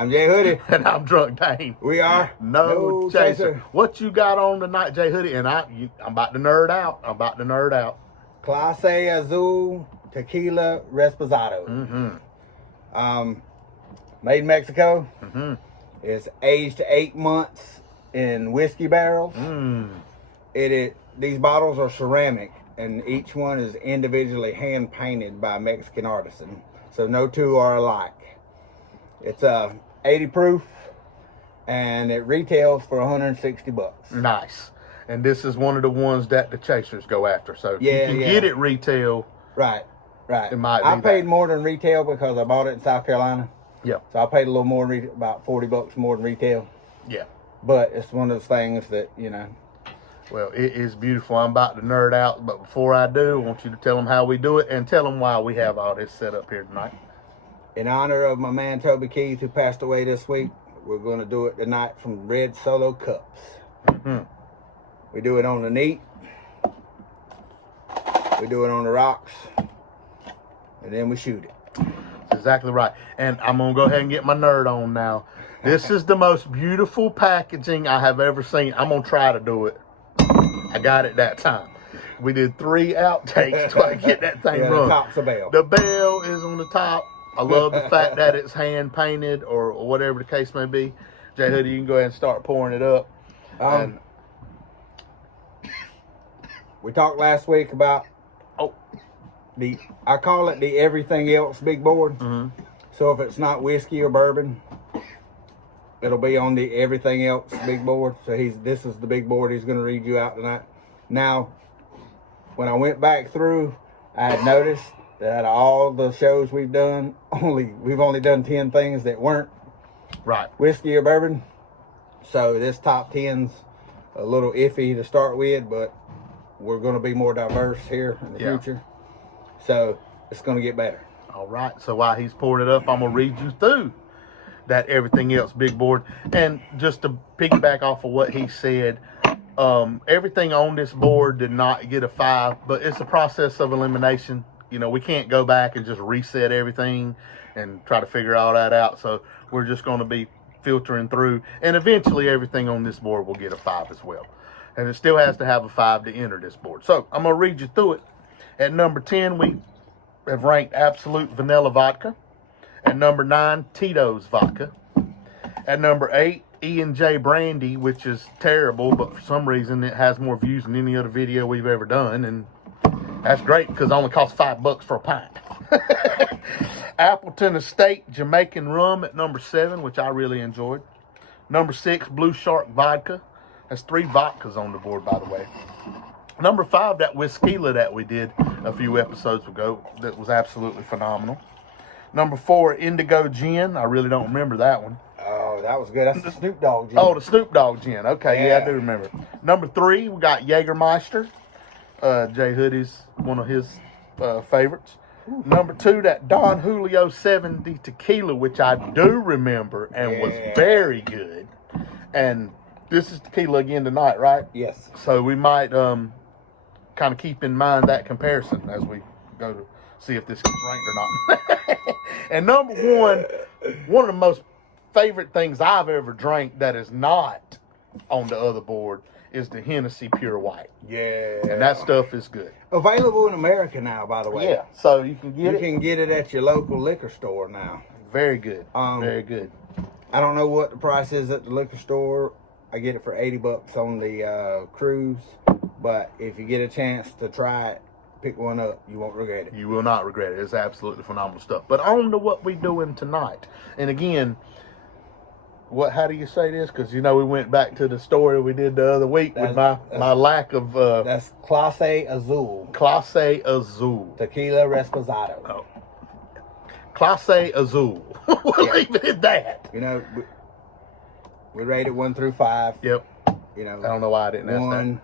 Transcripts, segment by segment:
I'm Jay Hoodie. And I'm Drunk Dane. We are No Chaser. What you got on tonight, Jay Hoodie? And I'm about to nerd out. Clase Azul Tequila Reposada. Made in Mexico. It's aged 8 months in whiskey barrels. These bottles are ceramic, and each one is individually hand painted by a Mexican artisan. So no two are alike. It's 80 proof, and it retails for $160. Nice. And this is one of the ones that the chasers go after. So if you can get it retail. Right. It might be I paid more than retail because I bought it in South Carolina. Yeah. So I paid a little more, about $40 more than retail. Yeah. But it's one of those things that, you know. Well, it is beautiful. I'm about to nerd out, but before I do, I want you to tell them how we do it and tell them why we have all this set up here tonight. In honor of my man Toby Keith, who passed away this week, we're going to do it tonight from red solo cups. We do it on the neat. We do it on the rocks. And then we shoot it. That's exactly right. And I'm going to go ahead and get my nerd on now. This is the most beautiful packaging I have ever seen. I'm going to try to do it. I got it that time. We did 3 outtakes to get that thing run. The top's a bell. The bell is on the top. I love the fact that it's hand painted or whatever the case may be. Jay Hoodie, you can go ahead and start pouring it up. We talked last week about I call it the everything else big board. So if it's not whiskey or bourbon, it'll be on the everything else big board. So this is the big board he's going to read you out tonight. Now, when I went back through, I had noticed that out of all the shows we've done, we've only done 10 things that weren't whiskey or bourbon. So this top 10's a little iffy to start with, but we're going to be more diverse here in the future. So it's going to get better. All right. So while he's pouring it up, I'm going to read you through that everything else big board. And just to piggyback off of what he said, everything on this board did not get a 5, but it's a process of elimination. You know, we can't go back and just reset everything and try to figure all that out. So we're just going to be filtering through, and eventually everything on this board will get a 5 as well. And it still has to have a 5 to enter this board. So I'm going to read you through it. At number 10, we have ranked Absolute Vanilla Vodka. At number 9, Tito's Vodka. At number 8, E&J Brandy, which is terrible, but for some reason it has more views than any other video we've ever done. And that's great because it only costs $5 for a pint. Appleton Estate Jamaican Rum at number 7, which I really enjoyed. Number 6, Blue Shark Vodka. That's 3 vodkas on the board, by the way. Number 5, that Whiskeyla that we did a few episodes ago. That was absolutely phenomenal. Number 4, Indigo Gin. I really don't remember that one. Oh, that was good. That's the Snoop Dogg gin. Oh, the Snoop Dogg gin. Okay, yeah I do remember. Number 3, we got Jägermeister. Jay Hoodie's one of his favorites. Number 2, that Don Julio 70 Tequila, which I do remember and was very good. And this is tequila again tonight, right? Yes. So we might kind of keep in mind that comparison as we go to see if this gets ranked or not. And number 1, one of the most favorite things I've ever drank that is not on the other board is the Hennessy Pure White. Yeah. And that stuff is good. Available in America now, by the way. Yeah. So you can get it. You can get it at your local liquor store now. Very good. Very good. I don't know what the price is at the liquor store. I get it for $80 on the cruise. But if you get a chance to try it, pick one up. You won't regret it. You will not regret it. It's absolutely phenomenal stuff. But on to what we're doing tonight. And again, how do you say this? Because, you know, we went back to the story we did the other week with my lack of... that's Clase Azul. Clase Azul. Tequila Reposada. Oh. Clase Azul. We'll leave it at that. You know, we rated 1 through 5. Yep. You know, I don't know why I didn't ask 1,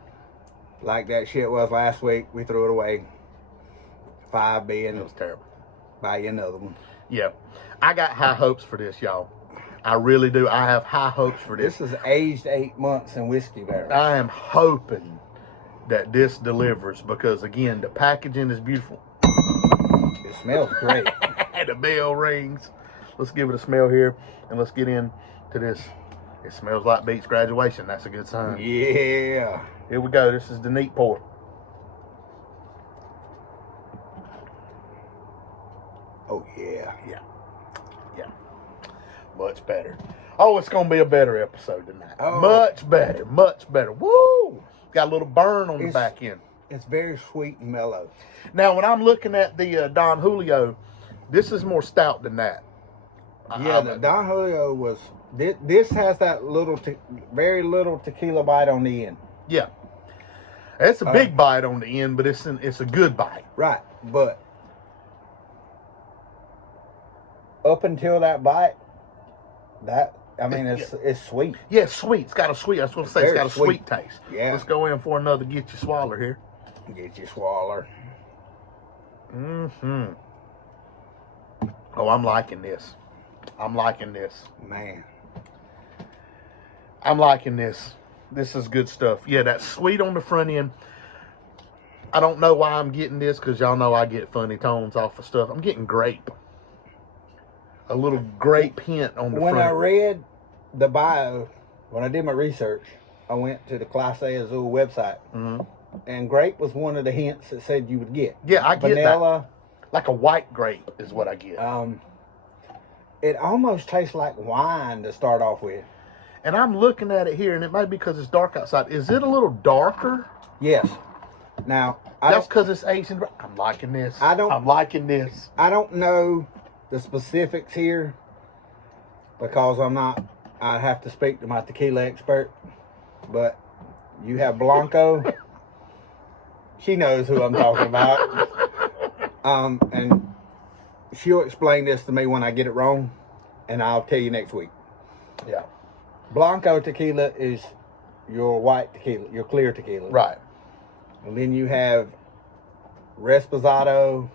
like that shit was last week, we threw it away. 5 being... It was terrible. Buy you another one. Yeah. I got high hopes for this, y'all. I really do. I have high hopes for this. This is aged 8 months in whiskey barrels. I am hoping that this delivers because, again, the packaging is beautiful. It smells great. The bell rings. let's give it a smell here, and let's get into this. It smells like Beats graduation. That's a good sign. Yeah. Here we go. This is the neat pour. Oh, yeah. Yeah. Yeah. Much better. Oh, it's going to be a better episode tonight. Oh. Much better. Much better. Woo! Got a little burn on the back end. It's very sweet and mellow. Now, when I'm looking at the Don Julio, this is more stout than that. Yeah, the Don Julio was... This has that very little tequila bite on the end. Yeah. It's a big bite on the end, but it's a good bite. Right, but up until that bite, it's sweet. Yeah, it's sweet. It's got a sweet. I was going to say it's got a sweet taste. Yeah. Let's go in for another get you swaller here. Get you swaller. Mm-hmm. Oh, I'm liking this. I'm liking this. Man. I'm liking this. This is good stuff. Yeah, that sweet on the front end. I don't know why I'm getting this, because y'all know I get funny tones off of stuff. I'm getting grape. A little grape hint on the front. When I read the bio, when I did my research, I went to the Clase Azul website. Mm-hmm. And grape was one of the hints that said you would get. Yeah, I get vanilla, that. Like a white grape is what I get. It almost tastes like wine to start off with. And I'm looking at it here, and it may be because it's dark outside. Is it a little darker? Yes. Now, that's because it's Asian. I'm liking this. I'm liking this. I don't know the specifics here because I have to speak to my tequila expert. But you have Blanco. She knows who I'm talking about. And she'll explain this to me when I get it wrong, and I'll tell you next week. Yeah. Blanco tequila is your white tequila, your clear tequila. Right. And then you have Reposada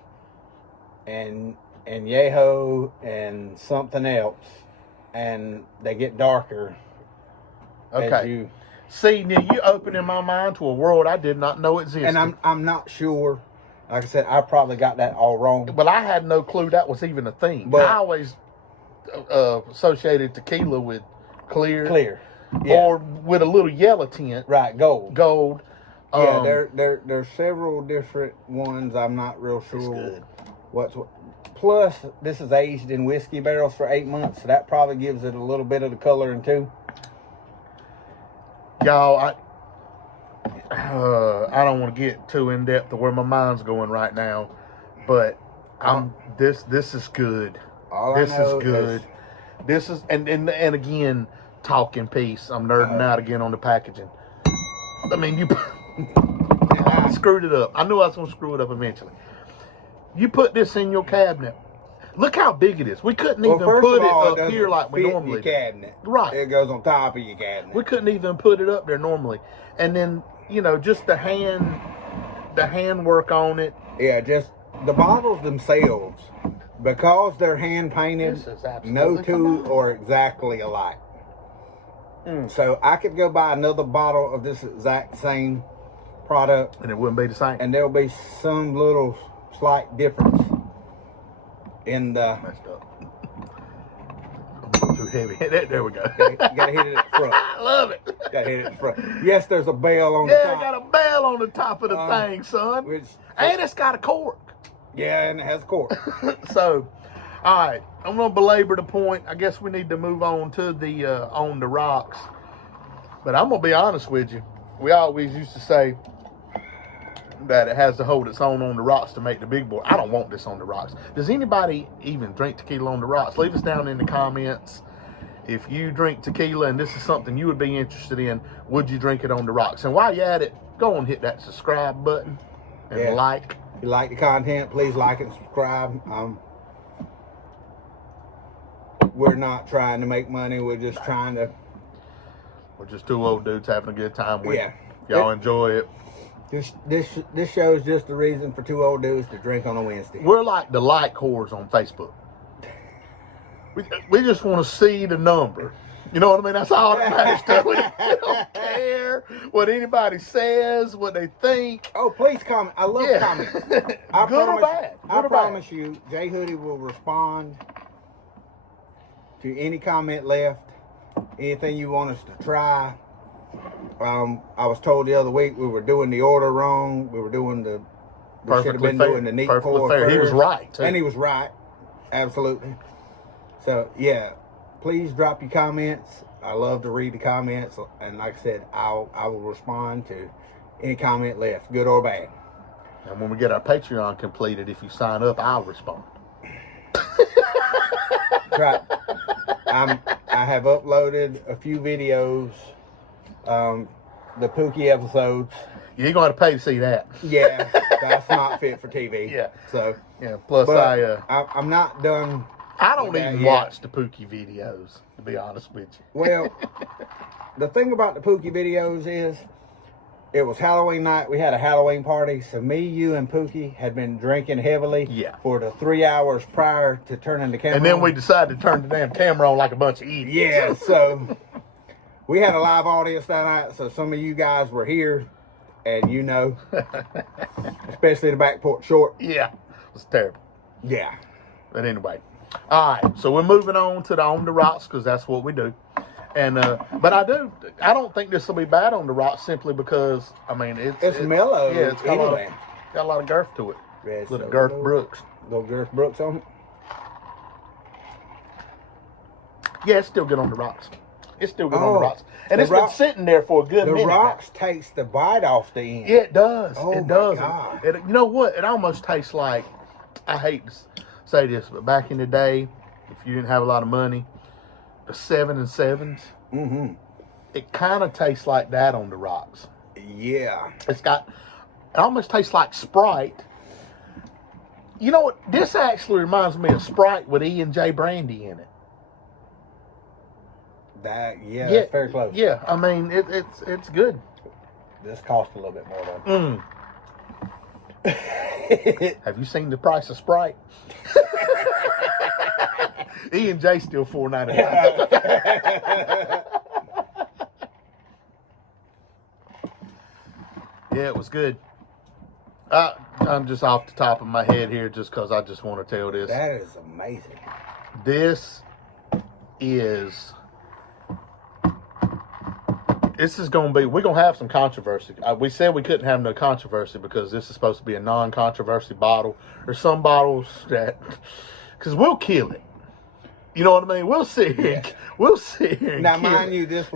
and Yeho and something else, and they get darker. Okay. See, now you opening my mind to a world I did not know existed. And I'm not sure. Like I said, I probably got that all wrong. But I had no clue that was even a thing. But I always associated tequila with clear. Yeah. Or with a little yellow tint. Right, gold. Gold. Yeah, there's several different ones. I'm not real sure what's what. Plus, this is aged in whiskey barrels for 8 months, so that probably gives it a little bit of the coloring too. Y'all, I don't want to get too in depth to where my mind's going right now, but this is good. This is good. This is and again, talking piece. I'm nerding out again on the packaging. I mean, I screwed it up. I knew I was going to screw it up eventually. You put this in your cabinet. Look how big it is. We couldn't even put it up here like we normally do. Cabinet. Right. It goes on top of your cabinet. We couldn't even put it up there normally. And then, just the hand work on it. Yeah, just the bottles themselves, because they're hand painted, no two are exactly alike. So I could go buy another bottle of this exact same product, and it wouldn't be the same. And there'll be some little slight difference in the. Messed up. I'm a little too heavy. There we go. Gotta hit it at the front. I love it. Gotta hit it at the front. Yes, there's a bell on the top. Yeah, got a bell on the top of the thing, son. And it's got a cork. Yeah, and it has a cork. So, all right. I'm going to belabor the point. I guess we need to move on to the on the rocks. But I'm going to be honest with you. We always used to say that it has to hold its own on the rocks to make the big boy. I don't want this on the rocks. Does anybody even drink tequila on the rocks? Leave us down in the comments. If you drink tequila and this is something you would be interested in, would you drink it on the rocks? And while you're at it, go and hit that subscribe button and like. If you like the content, please like and subscribe. We're not trying to make money. We're just trying to. We're just two old dudes having a good time with it. Yeah. Y'all enjoy it. This show is just the reason for two old dudes to drink on a Wednesday. We're like the like whores on Facebook. We just want to see the number. You know what I mean? That's all that matters to us. We don't care what anybody says, what they think. Oh, please comment. I love comments. Good or bad. I promise you, Jay Hoodie will respond to any comment left, anything you want us to try. I was told the other week we were doing the order wrong. We were doing we should have been doing the neat pour fair. first. He was right, too. And he was right. Absolutely. So, yeah, please drop your comments. I love to read the comments. And like I said, I will respond to any comment left, good or bad. And when we get our Patreon completed, if you sign up, I'll respond. That's right. I have uploaded a few videos, the Pookie episodes. You ain't going to pay to see that. Yeah, that's not fit for TV. Yeah. So, yeah. Plus, I'm not done. I don't even watch the Pookie videos, to be honest with you. Well, the thing about the Pookie videos is, it was Halloween night. We had a Halloween party. So me, you, and Pookie had been drinking heavily for the 3 hours prior to turning the camera And then on. we decided to turn the damn camera on like a bunch of idiots. Yeah, so we had a live audience that night. So some of you guys were here, and you know, especially the back porch short. Yeah, it was terrible. Yeah. But anyway. All right, so we're moving on to the On the Rocks because that's what we do. And but I don't think this will be bad on the rocks simply because I mean it's mellow. Yeah, it's got a lot of girth to it. Yeah, little Girth Brooks. Little Girth Brooks on it. Yeah, it's still good on the rocks. It's still good on the rocks, and it's been sitting there for a good minute. The rocks takes the bite off the end. Yeah, it does. Oh it does. God. You know what? It almost tastes like, I hate to say this, but back in the day, if you didn't have a lot of money, the 7 and 7s. Mm-hmm. It kind of tastes like that on the rocks. Yeah. It almost tastes like Sprite. You know what? This actually reminds me of Sprite with E&J brandy in it. That's very close. Yeah, I mean it's good. This costs a little bit more though. Have you seen the price of Sprite? E&J still $4.99. Yeah, it was good. I'm just off the top of my head here just because I just want to tell this. That is amazing. This is going to be, we're going to have some controversy. We said we couldn't have no controversy because this is supposed to be a non-controversy bottle. There's some bottles that, because we'll kill it. You know what I mean? We'll sit here. Yeah. We'll sit here. Now, mind you, this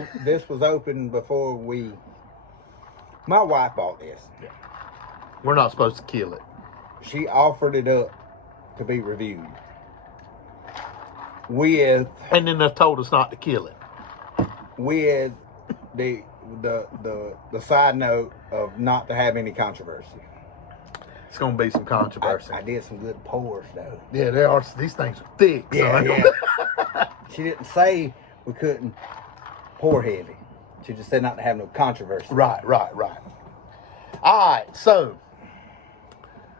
was open before my wife bought this. Yeah. We're not supposed to kill it. She offered it up to be reviewed. And then they told us not to kill it. With the side note of not to have any controversy. It's going to be some controversy. I did some good pours though. Yeah, they are. These things are thick. Yeah, son. yeah. She didn't say we couldn't pour heavy. She just said not to have no controversy. Right. All right, so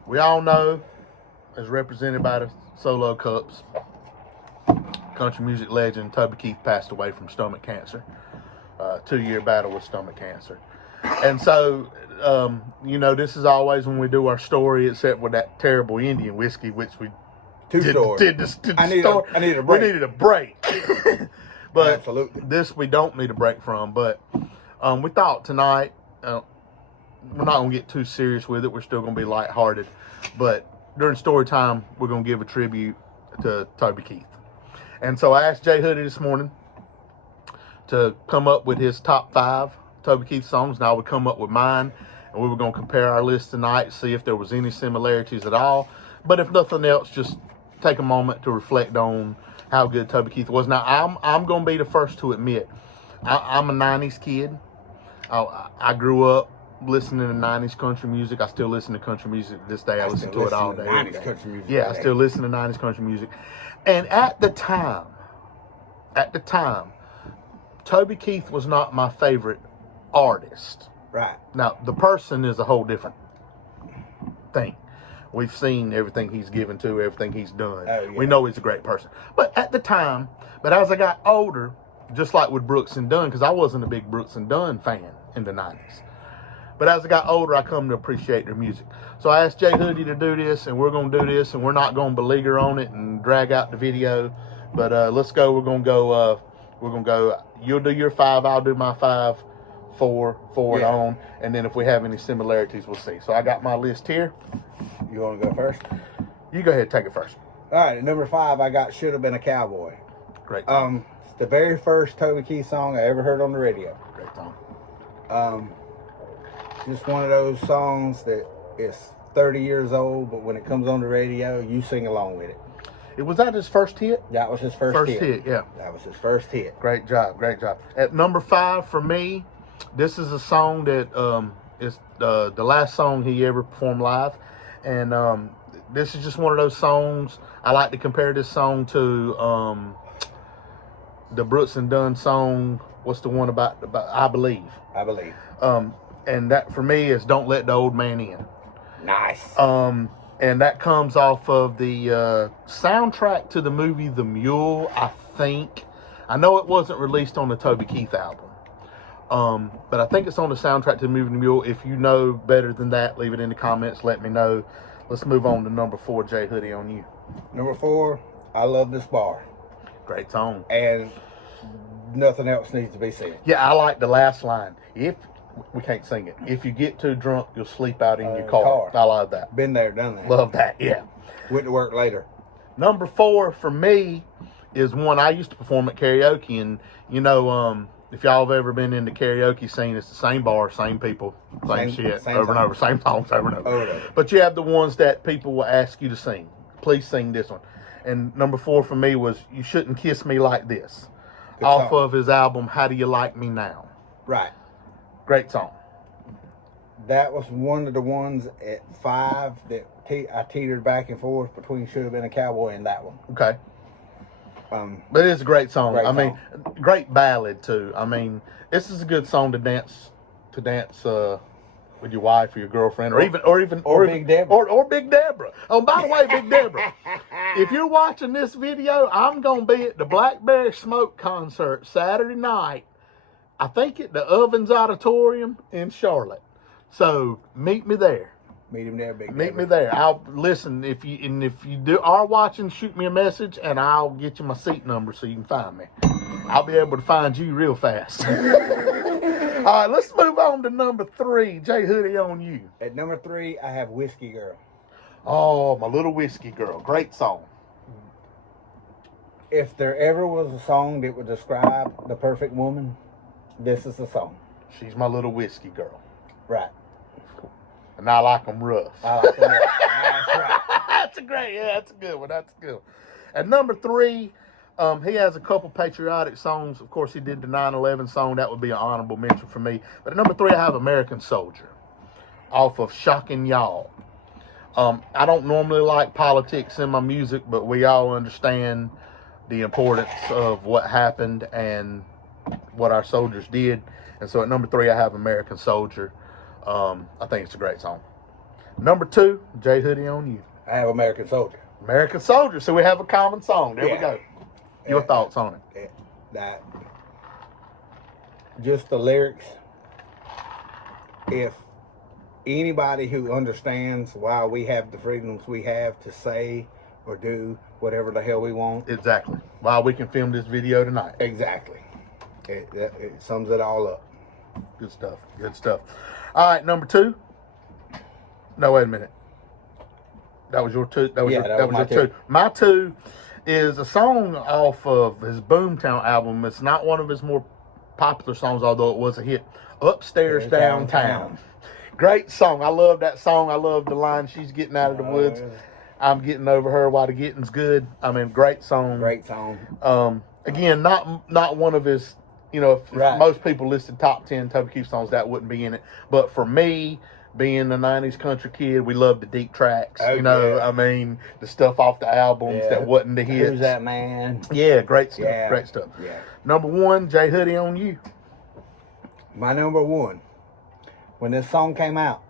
we all know, as represented by the Solo Cups, country music legend Toby Keith passed away from stomach cancer. 2-year battle with stomach cancer. And so, this is always when we do our story, except with that terrible Indian whiskey, which we I needed a break. We needed a break. But absolutely. This we don't need a break from. But we thought tonight, we're not going to get too serious with it. We're still going to be lighthearted. But during story time, we're going to give a tribute to Toby Keith. And so I asked Jay Hoodie this morning to come up with his top 5 Toby Keith songs, and I would come up with mine, and we were going to compare our list tonight, see if there was any similarities at all. But if nothing else, just take a moment to reflect on how good Toby Keith was. Now, I'm going to be the first to admit, I'm a 90s kid. I grew up listening to 90s country music. I still listen to country music to this day. I listen to it all day. 90s country music. Yeah, I still listen to 90s country music. And at the time, Toby Keith was not my favorite artist. Right. Now, the person is a whole different thing. We've seen everything he's given to, everything he's done. Oh, yeah. We know he's a great person. But at the time, as I got older, just like with Brooks and Dunn, because I wasn't a big Brooks and Dunn fan in the 90s. But as I got older, I come to appreciate their music. So I asked Jay Hoodie to do this, and we're going to do this, and we're not going to beleaguer on it and drag out the video. But let's go. We're gonna go. You'll do your 5. I'll do my 5. 4 and on, and then if we have any similarities, we'll see. So I got my list here. You want to go first? You go ahead and take it first. All right, at number 5, I got "Should Have Been a Cowboy." Great. It's the very first Toby Keith song I ever heard on the radio. Great song. Just one of those songs that is 30 years old, but when it comes on the radio, you sing along with it. Was that his first hit? That was his first hit. Yeah. That was his first hit. Great job. At number 5 for me, this is a song that is the last song he ever performed live, and this is just one of those songs. I like to compare this song to the Brooks and Dunn song. What's the one about I Believe? I Believe. And that for me is "Don't Let the Old Man In." Nice. And that comes off of the soundtrack to the movie The Mule, I think. I know it wasn't released on the Toby Keith album. But I think it's on the soundtrack to the movie The Mule. If you know better than that, leave it in the comments. Let me know. Let's move on to number 4, J Hoodie, on you. Number 4, "I Love This Bar." Great song. And nothing else needs to be said. Yeah, I like the last line. We can't sing it. If you get too drunk, you'll sleep out in your car. I love that. Been there, done that. Love that, yeah. Went to work later. Number 4 for me is one I used to perform at karaoke. And, if y'all have ever been in the karaoke scene, it's the same bar, same people, same shit, over and over, same songs over and over. But you have the ones that people will ask you to sing. Please sing this one. And number 4 for me was "You Shouldn't Kiss Me Like This," off of his album "How Do You Like Me Now." Right. Great song. That was one of the ones at 5 that I teetered back and forth between "Should Have Been a Cowboy" and that one. Okay. But it is a great song. Great ballad too. This is a good song to dance with your wife or your girlfriend, or Big Deborah. or Big Deborah. Oh, by the way, Big Deborah, if you're watching this video, I'm gonna be at the Blackberry Smoke concert Saturday night. I think at the Ovens Auditorium in Charlotte. So meet me there. Meet him there, Big Meet Deborah. me there. I'll listen. If you are watching, shoot me a message and I'll get you my seat number so you can find me. I'll be able to find you real fast. All right, let's move on to number 3. J Hoodie, on you. At number 3, I have "Whiskey Girl." Oh, My Little Whiskey Girl. Great song. If there ever was a song that would describe the perfect woman, this is the song. She's my little whiskey girl. Right. And I like them rough. I like them rough. That's right. That's a good one. That's a good one. At number 3, he has a couple patriotic songs. Of course, he did the 9/11 song. That would be an honorable mention for me. But at number 3, I have "American Soldier" off of "Shocking Y'all." I don't normally like politics in my music, but we all understand the importance of what happened and what our soldiers did. And so at number 3, I have "American Soldier." I think it's a great song. Number 2, J Hoodie, on you. I have "American Soldier." American Soldier. So we have a common song. There we go. Your thoughts on it? That just the lyrics. If anybody who understands why we have the freedoms we have to say or do whatever the hell we want. Exactly. Why we can film this video tonight. Exactly. It sums it all up. Good stuff. Good stuff. All right, number 2. No, wait a minute. That was your 2. That was your 2. My 2 is a song off of his Boomtown album. It's not one of his more popular songs, although it was a hit. "Upstairs Downtown." Great song. I love that song. I love the line, "She's getting out of the woods. I'm getting over her while the getting's good." Great song. Great song. Again, not one of his, if most people listed top 10 Toby Keith songs, that wouldn't be in it. But for me, being a 90s country kid, we love the deep tracks. The stuff off the albums that wasn't the hits. "Who's That Man?" Yeah, great stuff. Yeah. Great stuff. Yeah. Number 1, J Hoodie, on you. My number 1. When this song came out,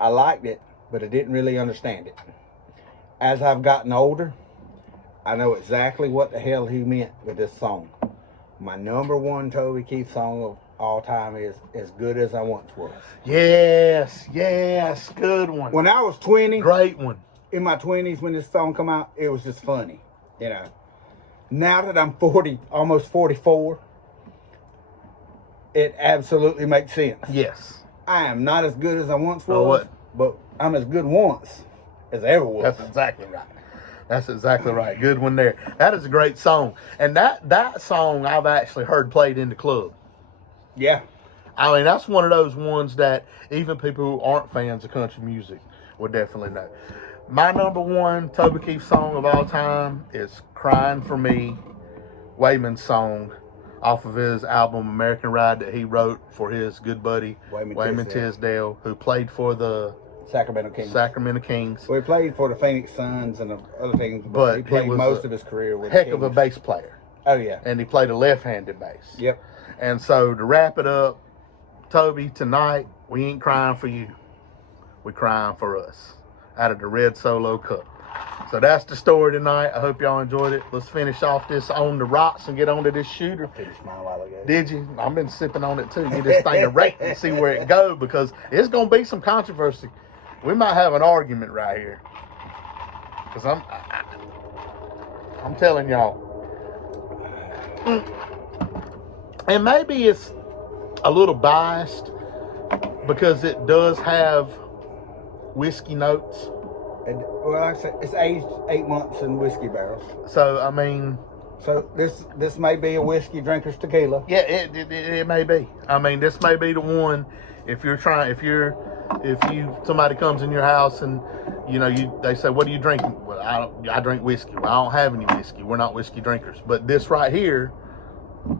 I liked it, but I didn't really understand it. As I've gotten older, I know exactly what the hell he meant with this song. My number 1 Toby Keith song of all time is "As Good As I Once Was." Yes, good one. When I was 20, Great one. in my 20s, when this song come out, it was just funny, Now that I'm 40, almost 44, it absolutely makes sense. Yes. I am not as good as I once Oh, was, what? but I'm as good once as I ever was. That's exactly right. That's exactly right. Good one there. That is a great song. And that song I've actually heard played in the club. Yeah. I mean, that's one of those ones that even people who aren't fans of country music would definitely know. My number one Toby Keith song of all time is Crying for Me, Wayman's song, off of his album American Ride that he wrote for his good buddy Wayman Tisdale, who played for the Sacramento Kings. Well, he played for the Phoenix Suns and the other teams, but he played most of his career with heck the Kings. of a bass player. Oh, yeah. And he played a left-handed bass. Yep. And so to wrap it up, Toby, tonight, we ain't crying for you. We crying for us out of the Red Solo Cup. So that's the story tonight. I hope y'all enjoyed it. Let's finish off this on the rocks and get on to this shooter. I finished mine a while ago. Did you? I've been sipping on it too. Get this thing a rate and see where it go, because it's going to be some controversy. We might have an argument right here. Because I'm telling y'all. And maybe it's a little biased because it does have whiskey notes. And, well, like I said, it's aged 8 months in whiskey barrels. So, I mean... So, this may be a whiskey drinker's tequila. Yeah, it may be. I mean, this may be the one, if somebody comes in your house and, you know, they say, what are you drinking? Well, I drink whiskey. Well, I don't have any whiskey. We're not whiskey drinkers. But this right here...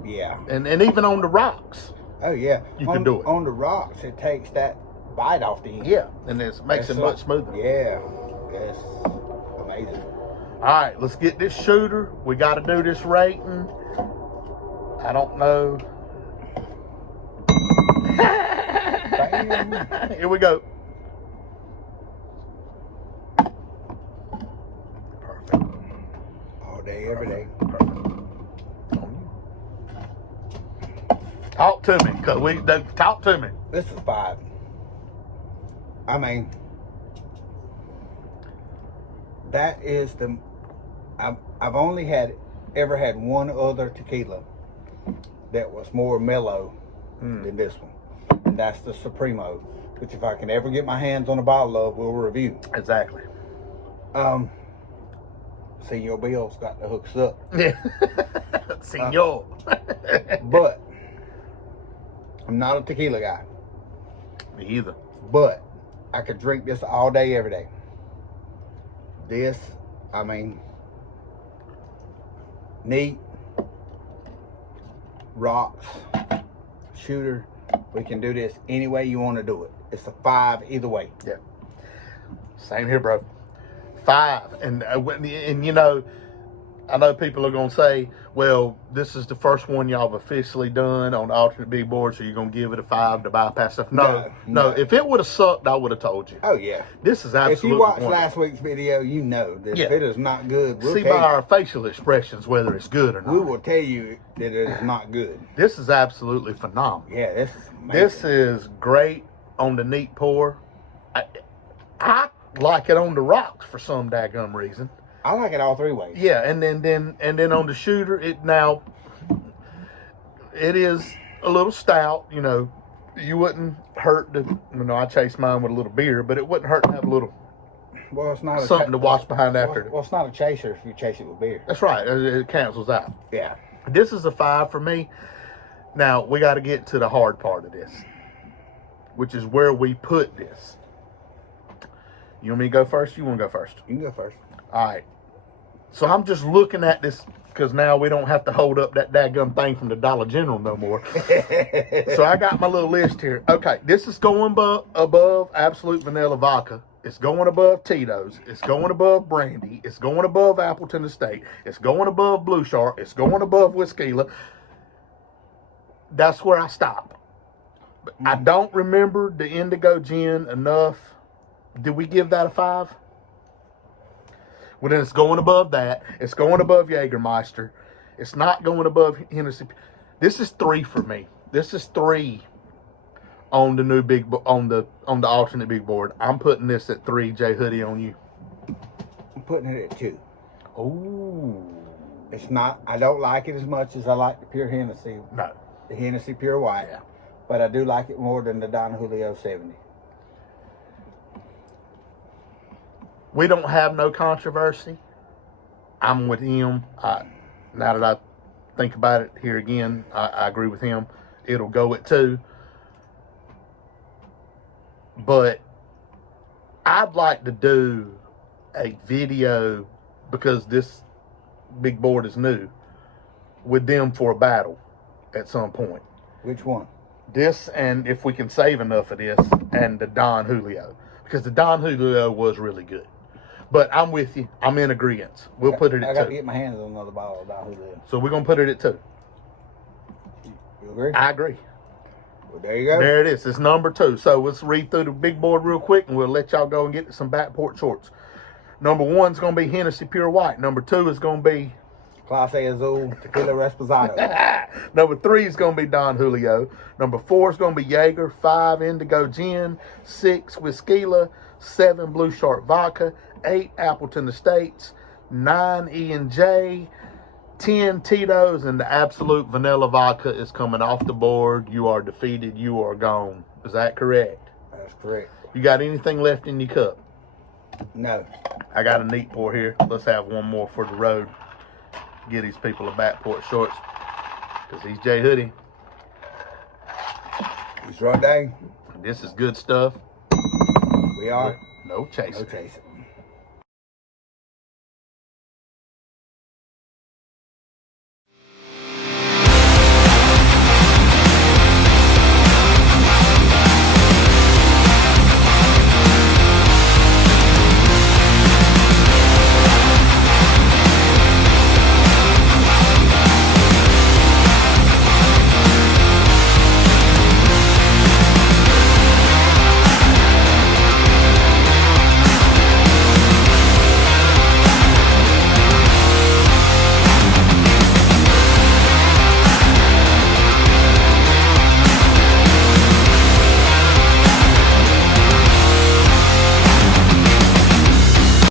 Yeah. And even on the rocks. Oh, yeah. You can do it. On the rocks, it takes that bite off the end. Yeah, and it makes it much smoother. Yeah. It's amazing. All right, let's get this shooter. We got to do this rating. I don't know. Here we go. Perfect. All day, every day. Perfect. Talk to me, talk to me. This is 5. I mean, that is the. I've only ever had one other tequila that was more mellow than this one, and that's the Supremo, which if I can ever get my hands on a bottle of, we'll review. Exactly. Senor Bill's got the hooks up. Yeah. Senor. But I'm not a tequila guy. Me either. But I could drink this all day, every day. This, I mean, neat, rocks, shooter. We can do this any way you want to do it. It's a 5 either way. Yeah. Same here, bro. 5. And you know, I know people are going to say, well, this is the first one y'all have officially done on the alternate big board, so you're going to give it a 5 to bypass stuff. No. If it would have sucked, I would have told you. Oh, yeah. This is absolutely If you watched wonderful. last week's video, you know that if it is not good, we'll see tell by you. our facial expressions whether it's good or not. We will tell you that it is not good. This is absolutely phenomenal. Yeah, this is amazing. This is great on the neat pour. I like it on the rocks for some daggum reason. I like it all 3 ways. Yeah, and then on the shooter, it is a little stout. You know, you wouldn't hurt to. You know, I chase mine with a little beer, but it wouldn't hurt to have a little. Well, it's not something to wash behind after. Well, it's not a chaser if you chase it with beer. That's right. It cancels out. Yeah. This is a 5 for me. Now we got to get to the hard part of this, which is where we put this. You want me to go first? You want to go first? You can go first. All right. So I'm just looking at this because now we don't have to hold up that daggum thing from the Dollar General no more. So I got my little list here. Okay, this is going above Absolute Vanilla Vodka. It's going above Tito's. It's going above Brandy. It's going above Appleton Estate. It's going above Blue Shark. It's going above Whiskeyla. That's where I stop. But I don't remember the Indigo Gin enough. Did we give that a 5? Well, then it's going above that. It's going above Jägermeister. It's not going above Hennessy. This is 3 for me. This is 3 on the new on the alternate big board. I'm putting this at 3. J Hoodie, on you. I'm putting it at 2. Oh. It's not. I don't like it as much as I like the pure Hennessy. No. The Hennessy Pure White. Yeah. But I do like it more than the Don Julio 70. We don't have no controversy. I'm with him. Now that I think about it here again, I agree with him. It'll go at 2. But I'd like to do a video, because this big board is new, with them for a battle at some point. Which one? This, and if we can save enough of this, and the Don Julio. Because the Don Julio was really good. But I'm with you. I'm in agreement. We'll put it I at got 2. to get my hands on another bottle of Don Julio. So we're going to put it at 2. You agree? I agree. Well, there you go. There it is. It's number 2. So let's read through the big board real quick, and we'll let y'all go and get to some backport shorts. Number 1 is going to be Hennessy Pure White. Number 2 is going to be Clase Azul, Tequila Reposada. Number 3 is going to be Don Julio. Number 4 is going to be Jaeger. 5, Indigo Gin. 6, Tequila. 7, Blue Shark Vodka. 8, Appleton Estates. 9, E&J. 10, Tito's. And the Absolute Vanilla Vodka is coming off the board. You are defeated. You are gone. Is that correct? That's correct. You got anything left in your cup? No. I got a neat pour here. Let's have one more for the road. Get these people a backport shorts. Because he's J Hoodie. He's right there. This is good stuff. We are. No chasing. No chasing.